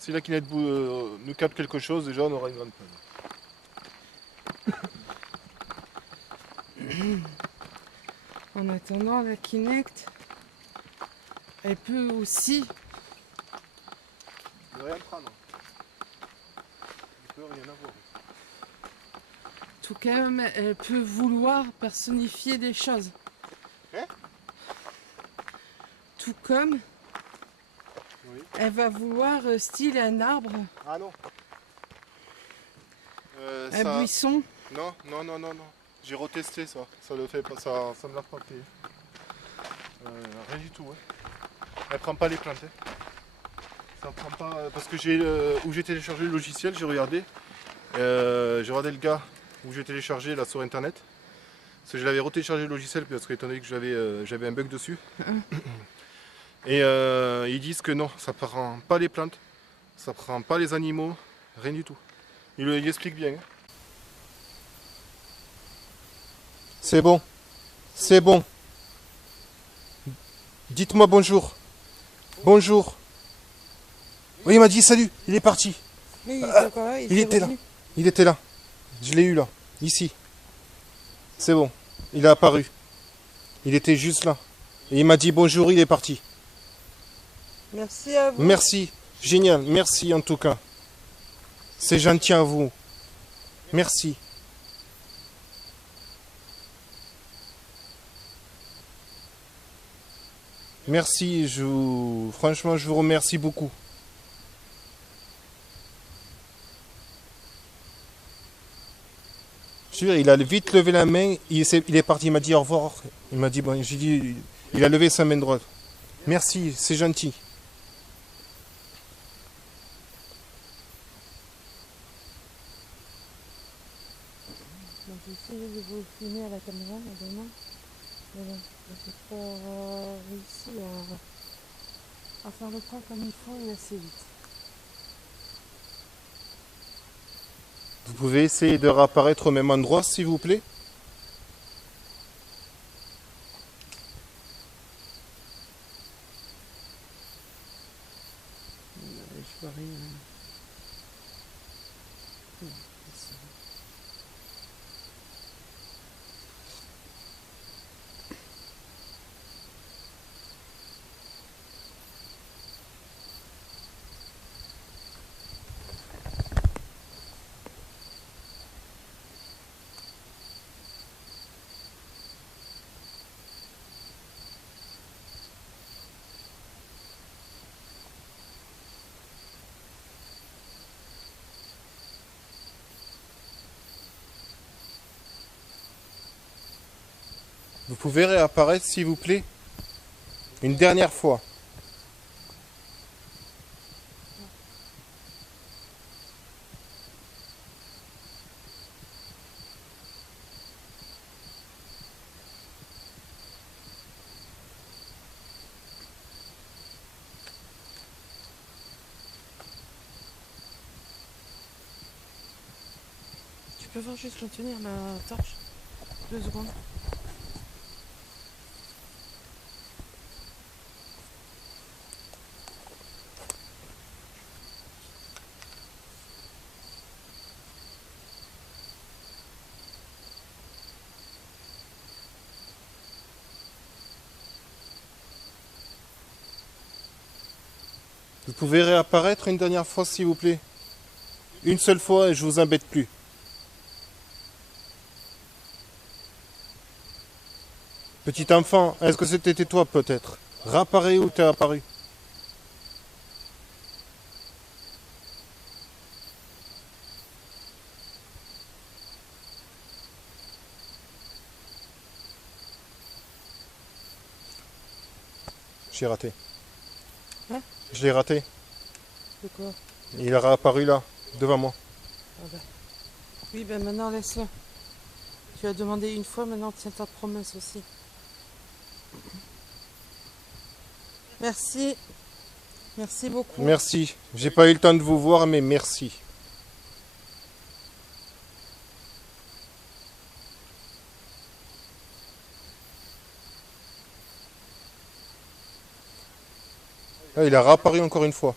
nous capte quelque chose, déjà on aura une grande panne. En attendant, la Kinect, elle peut aussi, Ne rien prendre. Il peut rien avoir. tout comme elle peut vouloir personnifier des choses. Hein? Tout comme Oui. elle va vouloir style un arbre, Ah non. un buisson. Non. J'ai retesté ça. Ça le fait pas. Ça me l'a pas fait. Rien du tout. Ouais. Elle prend pas les plantes. Hein. Ça prend pas. Parce que où j'ai téléchargé le logiciel, j'ai regardé. J'ai regardé le gars où j'ai téléchargé là sur internet. Parce que je l'avais retéléchargé le logiciel parce que étant donné que j'avais un bug dessus. Et ils disent que non, ça prend pas les plantes, ça prend pas les animaux, rien du tout. Il explique bien. Hein. C'est bon, c'est bon. Dites-moi bonjour. Bonjour. Oui, il m'a dit salut, il est parti. Mais il était encore là, Il était là. Il était là. Je l'ai eu là, ici. C'est bon, il est apparu. Il était juste là. Et il m'a dit bonjour, il est parti. Merci à vous. Merci, génial, merci en tout cas. C'est gentil à vous. Merci. Merci, franchement, je vous remercie beaucoup. Je suis sûr, il a vite levé la main, il est parti, il m'a dit au revoir. Il m'a dit, bon, j'ai dit, il a levé sa main droite. Merci, c'est gentil. Donc, j'ai essayé de vous filmer à la caméra également. Voilà, j'ai pas réussi à faire le point comme il faut et assez vite. Vous pouvez essayer de réapparaître au même endroit, s'il vous plaît? Je vois rien. Non, c'est ça. Vous pouvez réapparaître, s'il vous plaît? Une dernière fois. Tu peux voir juste me tenir la torche 2 secondes. Vous pouvez réapparaître une dernière fois, s'il vous plaît? Une seule fois et je vous embête plus. Petit enfant, est-ce que c'était toi peut-être? Réapparais où t'es apparu? J'ai raté. Hein? Je l'ai raté. De quoi? Il est réapparu là, devant moi. Ah ben. Oui, ben maintenant laisse-le. Tu as demandé une fois, maintenant tiens ta promesse aussi. Merci. Merci beaucoup. Merci. J'ai pas eu le temps de vous voir, mais merci. Ah, il a réapparu encore une fois.